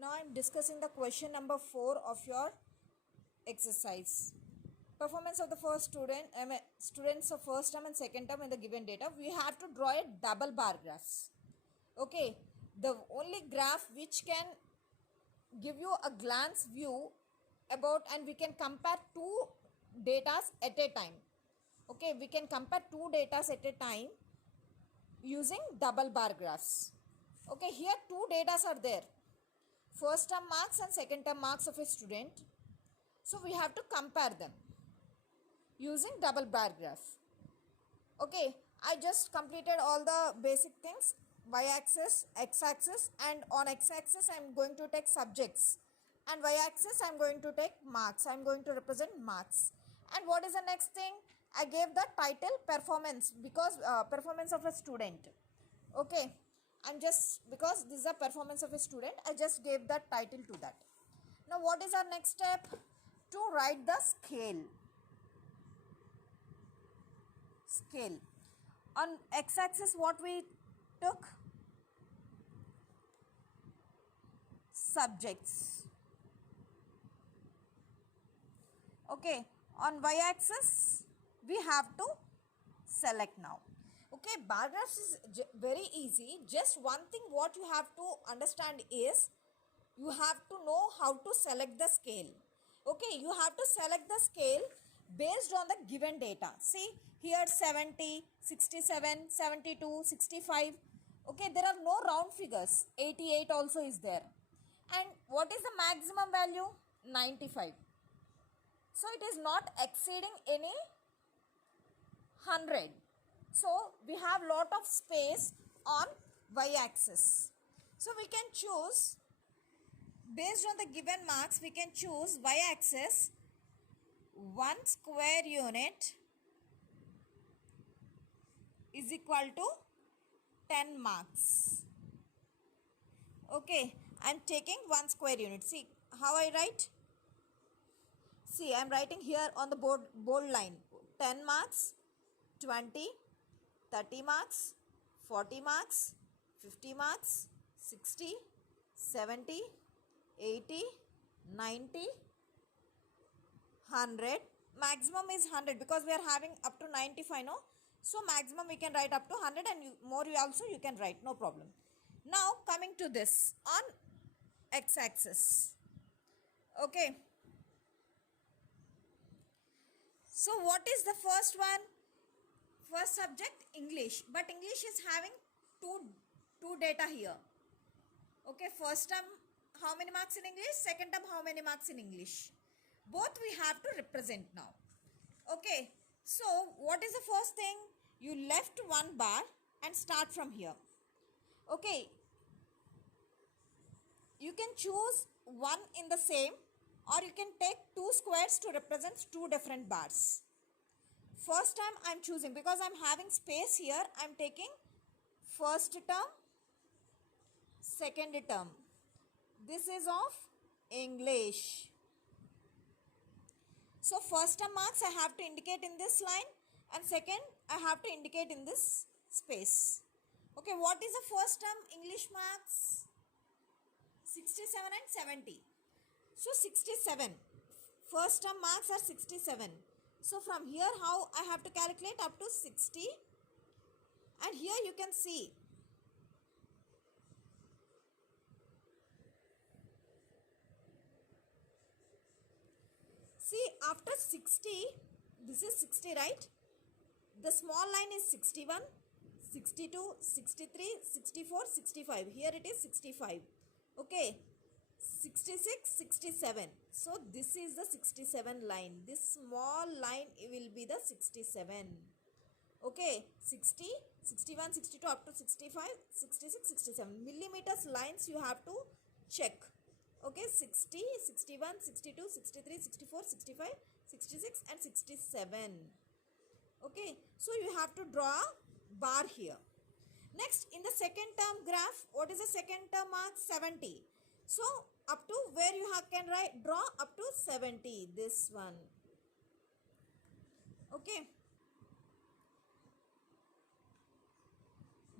Now I am discussing the question number 4 of your exercise. Performance of the first students of first term and second term in the given data. We have to draw a double bar graphs. Okay, the only graph which can give you a glance view about, and we can compare two datas at a time. Okay, we can compare two datas at a time using double bar graphs. Okay, here two datas are there. First term marks and second term marks of a student. So we have to compare them using double bar graph. Okay, I just completed all the basic things. Y-axis, x-axis, and on x-axis I am going to take subjects, and y-axis I am going to take marks. I am going to represent marks. And what is the next thing? I gave the title performance, because performance of a student. Okay, I'm just, because this is a performance of a student, I just gave that title to that. Now what is our next step? To write the scale. On x-axis what we took? Subjects. Okay, on y-axis we have to select now. Okay, bar graphs is very easy. Just one thing what you have to understand is you have to know how to select the scale. Okay, you have to select the scale based on the given data. See here 70, 67, 72, 65. Okay, there are no round figures. 88 also is there. And what is the maximum value? 95. So it is not exceeding any 100. So we have lot of space on y-axis. So we can choose, based on the given marks, we can choose y-axis 1 square unit is equal to 10 marks. Okay, I am taking 1 square unit. See how I write? See, I am writing here on the bold line 10 marks, 20, 30 marks, 40 marks, 50 marks, 60, 70, 80, 90, 100. Maximum is 100 because we are having up to 95, no? So maximum we can write up to 100, and more you also you can write, no problem. Now coming to this on x-axis. Okay. So what is the first one? First subject English, but English is having two data here. Okay, first term how many marks in English, second term how many marks in English. Both we have to represent now. Okay, so what is the first thing? You left one bar and start from here. Okay, you can choose one in the same, or you can take two squares to represent two different bars. First time I am choosing, because I am having space here, I am taking first term, second term. This is of English. So first term marks I have to indicate in this line, and second I have to indicate in this space. Okay, what is the first term English marks? 67 and 70. So 67. First term marks are 67. So from here how I have to calculate up to 60, and here you can see after 60, this is 60, right? The small line is 61, 62, 63, 64, 65. Here it is 65. Okay, 66, 67. So this is the 67 line. This small line will be the 67. Okay, 60, 61, 62 up to 65, 66, 67. Millimeters lines you have to check. Okay, 60, 61, 62, 63, 64, 65, 66 and 67. Okay, so you have to draw a bar here. Next, in the second term graph, what is the second term mark? 70. So up to where you can draw up to 70, this one. Okay,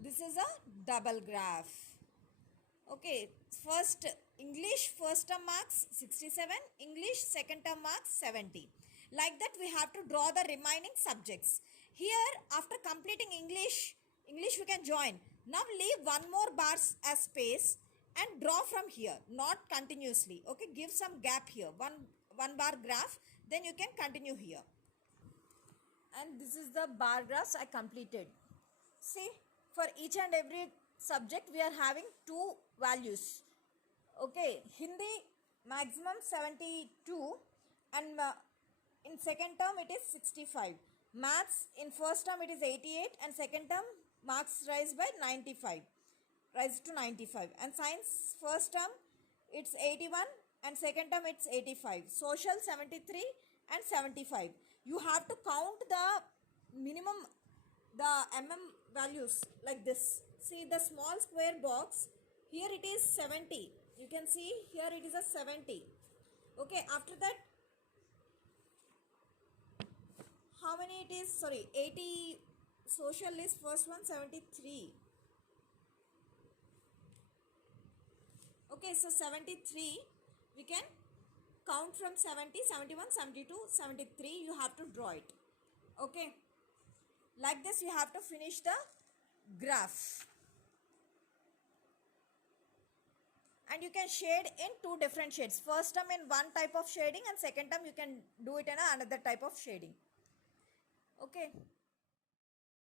this is a double graph. Okay, first English first term marks 67, English second term marks 70. Like that we have to draw the remaining subjects. Here after completing English we can join. Now leave one more bar as space and draw from here, not continuously. Okay, give some gap here, one bar graph, then you can continue here. And this is the bar graphs I completed. See, for each and every subject we are having two values. Okay, Hindi maximum 72 and in second term it is 65. Maths in first term it is 88 and second term marks rise by 95. Rise to 95. And science first term it's 81 and second term it's 85. Social 73 and 75. You have to count the minimum, the values like this. See the small square box, here it is 70. You can see here it is a 70. Okay, after that how many it is? Sorry, 80. Social is first one 73. Okay, so 73 we can count from 70, 71, 72, 73. You have to draw it. Okay, like this you have to finish the graph. And you can shade in two different shades. First term in one type of shading and second term you can do it in another type of shading. Okay.